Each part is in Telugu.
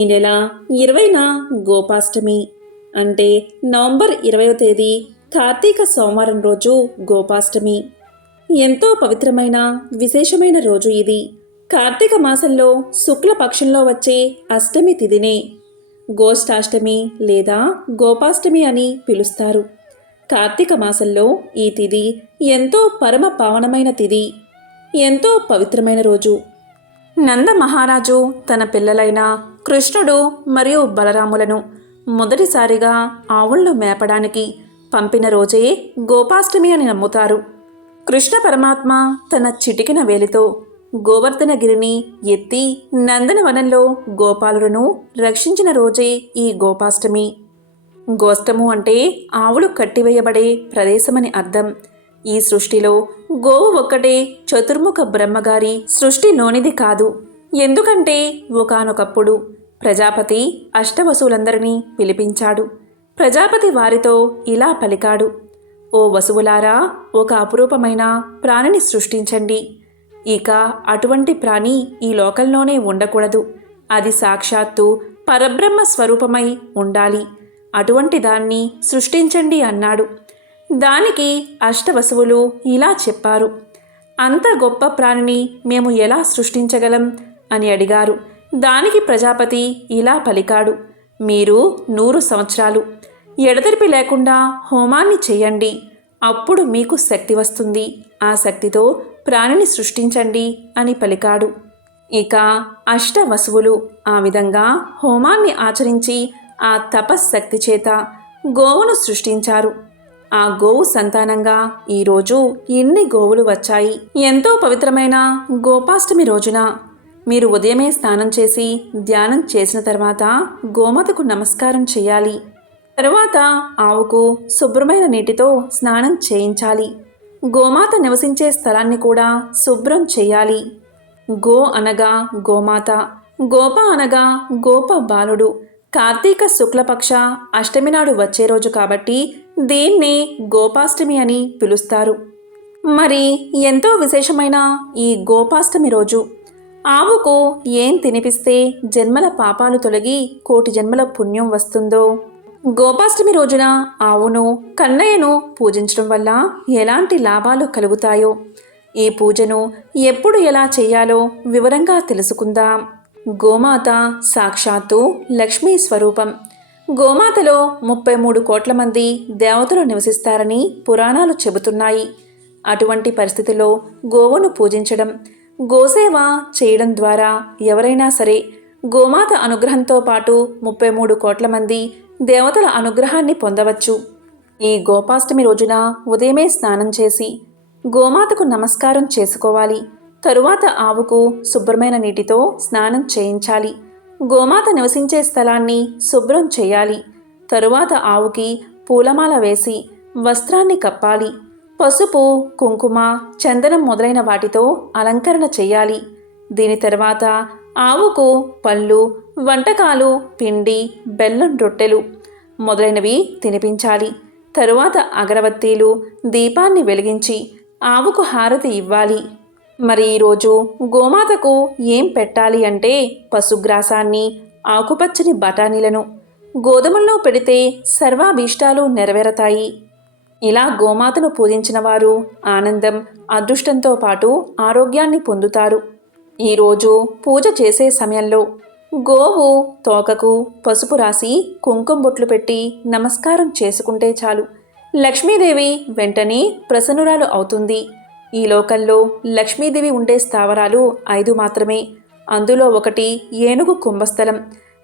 ఈ నెల 20న గోపాష్టమి అంటే నవంబర్ 20వ తేదీ కార్తీక సోమవారం రోజు గోపాష్టమి. ఎంతో పవిత్రమైన విశేషమైన రోజు ఇది. కార్తీక మాసంలో శుక్లపక్షంలో వచ్చే అష్టమి తిథినే గోష్ఠాష్టమి లేదా గోపాష్టమి అని పిలుస్తారు. కార్తీక మాసంలో ఈ తిథి ఎంతో పరమ పావనమైన తిథి, ఎంతో పవిత్రమైన రోజు. నంద మహారాజు తన పిల్లలైన కృష్ణుడు మరియు బలరాములను మొదటిసారిగా ఆవులను మేపడానికి పంపిన రోజే గోపాష్టమి అని నమ్ముతారు. కృష్ణ పరమాత్మ తన చిటికిన వేలితో గోవర్ధనగిరిని ఎత్తి నందనవనంలో గోపాలులను రక్షించిన రోజే ఈ గోపాష్టమి. గోష్టము అంటే ఆవులు కట్టివేయబడే ప్రదేశమని అర్థం. ఈ సృష్టిలో గోవు ఒక్కటే చతుర్ముఖ బ్రహ్మగారి సృష్టిలోనిది కాదు. ఎందుకంటే ఒకానొకప్పుడు ప్రజాపతి అష్టవసువులందరినీ పిలిపించాడు. ప్రజాపతి వారితో ఇలా పలికాడు: ఓ వసువులారా, ఒక అపురూపమైన ప్రాణిని సృష్టించండి. ఇక అటువంటి ప్రాణి ఈ లోకంలోనే ఉండకూడదు. అది సాక్షాత్తు పరబ్రహ్మ స్వరూపమై ఉండాలి. అటువంటి దాన్ని సృష్టించండి అన్నాడు. దానికి అష్టవసువులు ఇలా చెప్పారు: అంత గొప్ప ప్రాణిని మేము ఎలా సృష్టించగలం అని అడిగారు. దానికి ప్రజాపతి ఇలా పలికాడు: మీరు 100 సంవత్సరాలు ఎడతెరిపి లేకుండా హోమాన్ని చెయ్యండి. అప్పుడు మీకు శక్తి వస్తుంది. ఆ శక్తితో ప్రాణిని సృష్టించండి అని పలికాడు. ఇక అష్టవసువులు ఆ విధంగా హోమాన్ని ఆచరించి ఆ తపశ్శక్తి చేత గోవును సృష్టించారు. ఆ గోవు సంతానంగా ఈరోజు ఎన్ని గోవులు వచ్చాయి. ఎంతో పవిత్రమైన గోపాష్టమి రోజున మీరు ఉదయమే స్నానం చేసి ధ్యానం చేసిన తర్వాత గోమాతకు నమస్కారం చేయాలి. తరువాత ఆవుకు శుభ్రమైన నీటితో స్నానం చేయించాలి. గోమాత నివసించే స్థలాన్ని కూడా శుభ్రం చేయాలి. గో అనగా గోమాత, గోప అనగా గోప బాలుడు. కార్తీక శుక్లపక్ష అష్టమి నాడు వచ్చే రోజు కాబట్టి దీన్నే గోపాష్టమి అని పిలుస్తారు. మరి ఎంతో విశేషమైన ఈ గోపాష్టమి రోజు ఆవుకు ఏం తినిపిస్తే జన్మల పాపాలు తొలగి కోటి జన్మల పుణ్యం వస్తుందో, గోపాష్టమి రోజున ఆవును కన్నయ్యను పూజించడం వల్ల ఎలాంటి లాభాలు కలుగుతాయో, ఈ పూజను ఎప్పుడు ఎలా చేయాలో వివరంగా తెలుసుకుందాం. గోమాత సాక్షాత్తు లక్ష్మీ స్వరూపం. గోమాతలో 33 కోట్ల మంది దేవతలు నివసిస్తారని పురాణాలు చెబుతున్నాయి. అటువంటి పరిస్థితిలో గోవును పూజించడం, గోసేవ చేయడం ద్వారా ఎవరైనా సరే గోమాత అనుగ్రహంతో పాటు 33 కోట్ల మంది దేవతల అనుగ్రహాన్ని పొందవచ్చు. ఈ గోపాష్టమి రోజున ఉదయమే స్నానం చేసి గోమాతకు నమస్కారం చేసుకోవాలి. తరువాత ఆవుకు శుభ్రమైన నీటితో స్నానం చేయించాలి. గోమాత నివసించే స్థలాన్ని శుభ్రం చేయాలి. తరువాత ఆవుకి పూలమాల వేసి వస్త్రాన్ని కప్పాలి. పసుపు, కుంకుమ, చందనం మొదలైన వాటితో అలంకరణ చేయాలి. దీని తర్వాత ఆవుకు పళ్ళు, వంటకాలు, పిండి, బెల్లం రొట్టెలు మొదలైనవి తినిపించాలి. తరువాత అగరబత్తీలు, దీపాన్ని వెలిగించి ఆవుకు హారతి ఇవ్వాలి. మరి ఈరోజు గోమాతకు ఏం పెట్టాలి అంటే పశుగ్రాసాన్ని, ఆకుపచ్చని బఠానీలను గోధుమల్లో పెడితే సర్వాభీష్టాలు నెరవేరతాయి. ఇలా గోమాతను పూజించిన వారు ఆనందం, అదృష్టంతో పాటు ఆరోగ్యాన్ని పొందుతారు. ఈరోజు పూజ చేసే సమయంలో గోవు తోకకు పసుపు రాసి కుంకుమ బొట్లు పెట్టి నమస్కారం చేసుకుంటే చాలు. లక్ష్మీదేవి వెంటనే ప్రసన్నురాలు అవుతుంది. ఈ లోకంలో లక్ష్మీదేవి ఉండే స్థావరాలు 5 మాత్రమే. అందులో ఒకటి ఏనుగు కుంభస్థలం,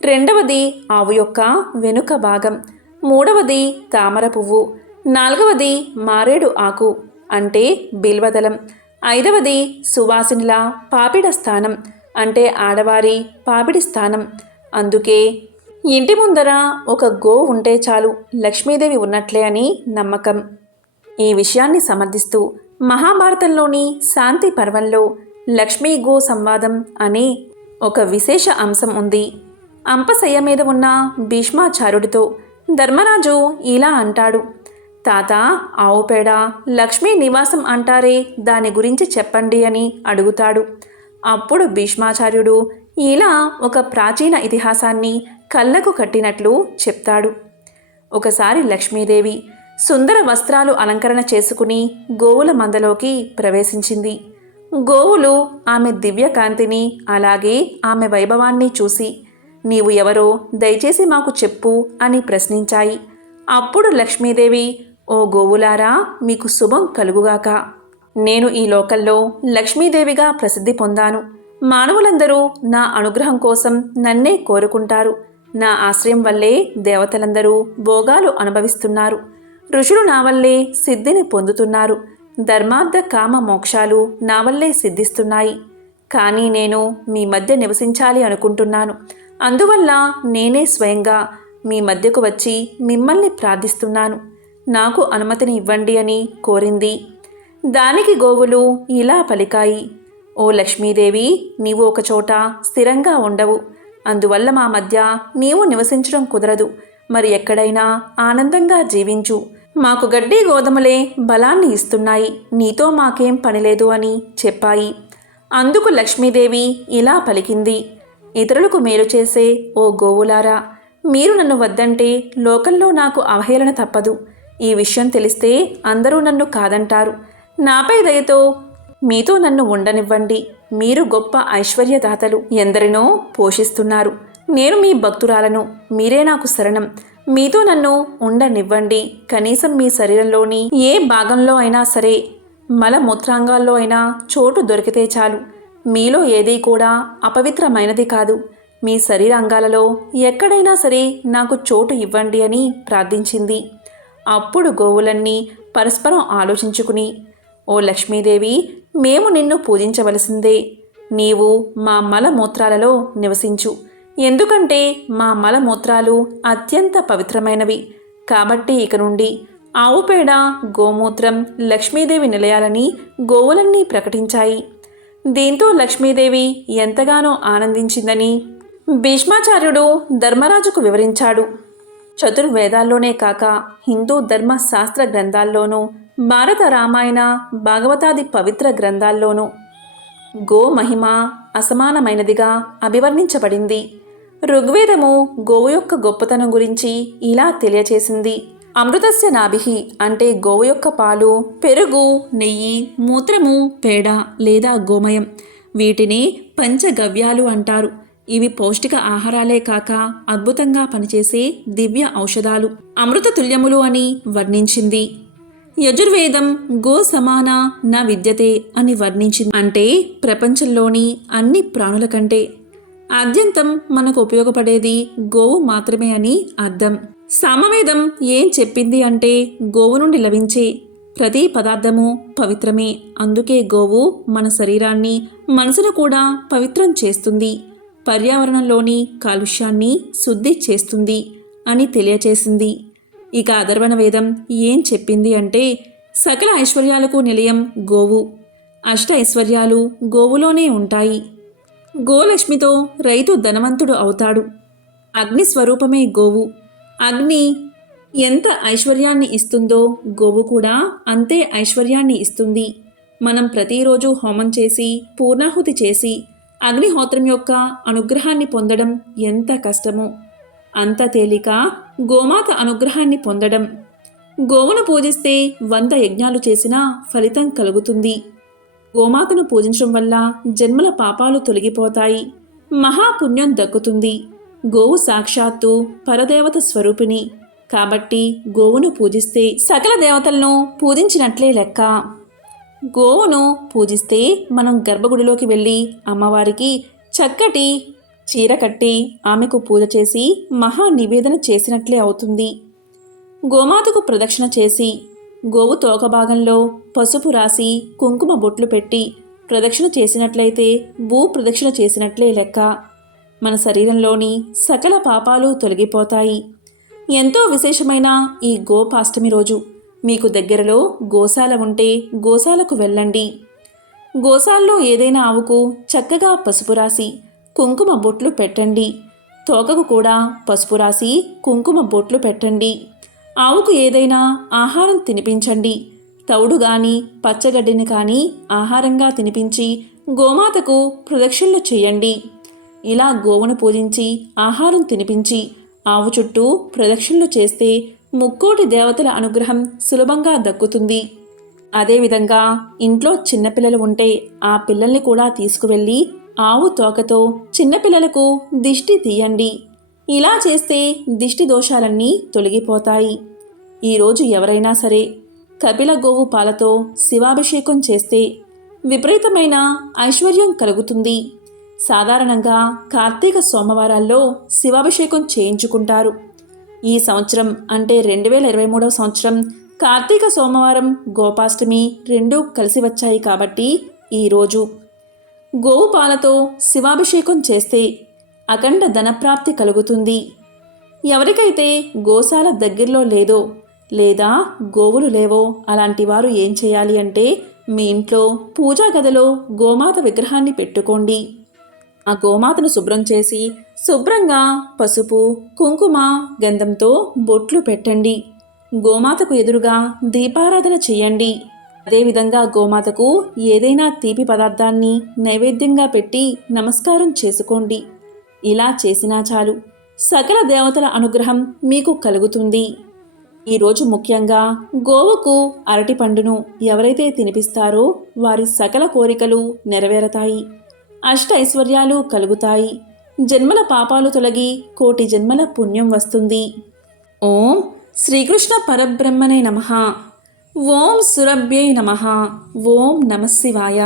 రెండవది ఆవు యొక్క వెనుక భాగం, మూడవది తామర పువ్వు, నాలుగవది మారేడు ఆకు అంటే బిల్వదళం, ఐదవది సువాసినిల పాపిడ స్థానం అంటే ఆడవారి పాపిడి స్థానం. అందుకే ఇంటి ముందర ఒక గో ఉంటే చాలు లక్ష్మీదేవి ఉన్నట్లే అని నమ్మకం. ఈ విషయాన్ని సమర్థిస్తూ మహాభారతంలోని శాంతి పర్వంలో లక్ష్మీ గో సంవాదం అనే ఒక విశేష అంశం ఉంది. అంపశయ్య మీద ఉన్న భీష్మాచార్యుడితో ధర్మరాజు ఇలా అంటాడు: తాత, ఆవు పేడ లక్ష్మీ నివాసం అంటారే, దాని గురించి చెప్పండి అని అడుగుతాడు. అప్పుడు భీష్మాచార్యుడు ఇలా ఒక ప్రాచీన ఇతిహాసాన్ని కళ్ళకు కట్టినట్లు చెప్తాడు. ఒకసారి లక్ష్మీదేవి సుందర వస్త్రాలు అలంకరణ చేసుకుని గోవుల మందలోకి ప్రవేశించింది. గోవులు ఆమె దివ్యకాంతిని అలాగే ఆమె వైభవాన్ని చూసి, నీవు ఎవరో దయచేసి మాకు చెప్పు అని ప్రశ్నించాయి. అప్పుడు లక్ష్మీదేవి, ఓ గోవులారా, మీకు శుభం కలుగుగాక. నేను ఈ లోకల్లో లక్ష్మీదేవిగా ప్రసిద్ధి పొందాను. మానవులందరూ నా అనుగ్రహం కోసం నన్నే కోరుకుంటారు. నా ఆశ్రయం వల్లే దేవతలందరూ భోగాలు అనుభవిస్తున్నారు. ఋషులు నా వల్లే సిద్ధిని పొందుతున్నారు. ధర్మార్థ కామ మోక్షాలు నా వల్లే సిద్ధిస్తున్నాయి. కానీ నేను మీ మధ్య నివసించాలి అనుకుంటున్నాను. అందువల్ల నేనే స్వయంగా మీ మధ్యకు వచ్చి మిమ్మల్ని ప్రార్థిస్తున్నాను. నాకు అనుమతిని ఇవ్వండి అని కోరింది. దానికి గోవులు ఇలా పలికాయి, ఓ లక్ష్మీదేవి, నీవు ఒకచోట స్థిరంగా ఉండవు. అందువల్ల మా మధ్య నీవు నివసించడం కుదరదు. మరి ఎక్కడైనా ఆనందంగా జీవించు. మాకు గడ్డి గోధుమలే బలాన్ని ఇస్తున్నాయి. నీతో మాకేం పనిలేదు అని చెప్పాయి. అందుకు లక్ష్మీదేవి ఇలా పలికింది, ఇతరులకు మేలు చేసే ఓ గోవులారా, మీరు నన్ను వద్దంటే లోకంలో నాకు అవహేళన తప్పదు. ఈ విషయం తెలిస్తే అందరూ నన్ను కాదంటారు. నాపై దయతో మీతో నన్ను ఉండనివ్వండి. మీరు గొప్ప ఐశ్వర్యదాతలు, ఎందరినో పోషిస్తున్నారు. నేను మీ భక్తురాలను. మీరే నాకు శరణం. మీతో నన్ను ఉండనివ్వండి. కనీసం మీ శరీరంలోని ఏ భాగంలో అయినా సరే, మలమూత్రాంగాల్లో అయినా చోటు దొరికితే చాలు. మీలో ఏదీ కూడా అపవిత్రమైనది కాదు. మీ శరీరాంగాలలో ఎక్కడైనా సరే నాకు చోటు ఇవ్వండి అని ప్రార్థించింది. అప్పుడు గోవులన్నీ పరస్పరం ఆలోచించుకుని, ఓ లక్ష్మీదేవి, మేము నిన్ను పూజించవలసిందే. నీవు మా మలమూత్రాలలో నివసించు. ఎందుకంటే మా మలమూత్రాలు అత్యంత పవిత్రమైనవి. కాబట్టి ఇక నుండి ఆవు పేడ, గోమూత్రం లక్ష్మీదేవి నిలయాలని గోవులన్నీ ప్రకటించాయి. దీంతో లక్ష్మీదేవి ఎంతగానో ఆనందించిందని భీష్మాచార్యుడు ధర్మరాజుకు వివరించాడు. చతుర్వేదాల్లోనే కాక హిందూ ధర్మ శాస్త్ర గ్రంథాల్లోనూ, భారత రామాయణ భాగవతాది పవిత్ర గ్రంథాల్లోనూ గో మహిమ అసమానమైనదిగా అభివర్ణించబడింది. ఋగ్వేదము గోవు యొక్క గొప్పతనం గురించి ఇలా తెలియచేసింది. అమృతస్య నాభిః అంటే గోవు యొక్క పాలు, పెరుగు, నెయ్యి, మూత్రము, పేడ లేదా గోమయం, వీటిని పంచగవ్యాలు అంటారు. ఇవి పౌష్టిక ఆహారాలే కాక అద్భుతంగా పనిచేసే దివ్య ఔషధాలు, అమృత తుల్యములు అని వర్ణించింది. యజుర్వేదం గో సమాన న విద్యతే అని వర్ణించింది. అంటే ప్రపంచంలోని అన్ని ప్రాణుల కంటే ఆద్యంతం మనకు ఉపయోగపడేది గోవు మాత్రమే అని అర్థం. సామవేదం ఏం చెప్పింది అంటే గోవు నుండి లభించే ప్రతి పదార్థము పవిత్రమే. అందుకే గోవు మన శరీరాన్ని, మనసును కూడా పవిత్రం చేస్తుంది. పర్యావరణంలోని కాలుష్యాన్ని శుద్ధి చేస్తుంది అని తెలియచేసింది. ఇక అథర్వణ వేదం ఏం చెప్పింది అంటే సకల ఐశ్వర్యాలకు నిలయం గోవు. అష్ట ఐశ్వర్యాలు గోవులోనే ఉంటాయి. గోలక్ష్మితో రైతు ధనవంతుడు అవుతాడు. అగ్ని స్వరూపమే గోవు. అగ్ని ఎంత ఐశ్వర్యాన్ని ఇస్తుందో గోవు కూడా అంతే ఐశ్వర్యాన్ని ఇస్తుంది. మనం ప్రతిరోజు హోమం చేసి పూర్ణాహుతి చేసి అగ్నిహోత్రం యొక్క అనుగ్రహాన్ని పొందడం ఎంత కష్టమో, అంత తేలిక గోమాత అనుగ్రహాన్ని పొందడం. గోవును పూజిస్తే 100 యజ్ఞాలు చేసినా ఫలితం కలుగుతుంది. గోమాతను పూజించడం వల్ల జన్మల పాపాలు తొలగిపోతాయి, మహాపుణ్యం దక్కుతుంది. గోవు సాక్షాత్తు పరదేవత స్వరూపిణి. కాబట్టి గోవును పూజిస్తే సకల దేవతలను పూజించినట్లే లెక్క. గోవును పూజిస్తే మనం గర్భగుడిలోకి వెళ్ళి అమ్మవారికి చక్కటి చీర కట్టి ఆమెకు పూజ చేసి మహా నివేదన చేసినట్లే అవుతుంది. గోమాతకు ప్రదక్షిణ చేసి గోవు తోక భాగంలో పసుపు రాసి కుంకుమ బొట్లు పెట్టి ప్రదక్షిణ చేసినట్లయితే భూ ప్రదక్షిణ చేసినట్లే లెక్క. మన శరీరంలోని సకల పాపాలు తొలగిపోతాయి. ఎంతో విశేషమైన ఈ గోపాష్టమి రోజు మీకు దగ్గరలో గోశాల ఉంటే గోశాలకు వెళ్ళండి. గోశాలలో ఏదైనా ఆవుకు చక్కగా పసుపు రాసి కుంకుమ బొట్లు పెట్టండి. తోకకు కూడా పసుపు రాసి కుంకుమ బొట్లు పెట్టండి. ఆవుకు ఏదైనా ఆహారం తినిపించండి. తౌడు కానీ పచ్చగడ్డిని కానీ ఆహారంగా తినిపించి గోమాతకు ప్రదక్షిణలు చేయండి. ఇలా గోవును పూజించి ఆహారం తినిపించి ఆవు చుట్టూ ప్రదక్షిణలు చేస్తే ముక్కోటి దేవతల అనుగ్రహం సులభంగా దక్కుతుంది. అదేవిధంగా ఇంట్లో చిన్నపిల్లలు ఉంటే ఆ పిల్లల్ని కూడా తీసుకువెళ్ళి ఆవు తోకతో చిన్నపిల్లలకు దిష్టి తీయండి. ఇలా చేస్తే దిష్టి దోషాలన్నీ తొలగిపోతాయి. ఈరోజు ఎవరైనా సరే కపిల గోవు పాలతో శివాభిషేకం చేస్తే విపరీతమైన ఐశ్వర్యం కలుగుతుంది. సాధారణంగా కార్తీక సోమవారాల్లో శివాభిషేకం చేయించుకుంటారు. ఈ సంవత్సరం అంటే 2023వ సంవత్సరం కార్తీక సోమవారం గోపాష్టమి రెండూ కలిసి వచ్చాయి కాబట్టి ఈరోజు గోవు పాలతో శివాభిషేకం చేస్తే అఖండ ధనప్రాప్తి కలుగుతుంది. ఎవరికైతే గోశాల దగ్గరలో లేదో లేదా గోవులు లేవో అలాంటి వారు ఏం చేయాలి అంటే మీ ఇంట్లో పూజా గదిలో గోమాత విగ్రహాన్ని పెట్టుకోండి. ఆ గోమాతను శుభ్రం చేసి శుభ్రంగా పసుపు కుంకుమ గంధంతో బొట్లు పెట్టండి. గోమాతకు ఎదురుగా దీపారాధన చేయండి. అదేవిధంగా గోమాతకు ఏదైనా తీపి పదార్థాన్ని నైవేద్యంగా పెట్టి నమస్కారం చేసుకోండి. ఇలా చేసినా చాలు సకల దేవతల అనుగ్రహం మీకు కలుగుతుంది. ఈరోజు ముఖ్యంగా గోవుకు అరటి పండును ఎవరైతే తినిపిస్తారో వారి సకల కోరికలు నెరవేరతాయి. అష్ట ఐశ్వర్యాలు కలుగుతాయి. జన్మల పాపాలు తొలగి కోటి జన్మల పుణ్యం వస్తుంది. ఓం శ్రీకృష్ణ పరబ్రహ్మణే నమః. ఓం సురభ్యై నమః. ఓం నమః శివాయ.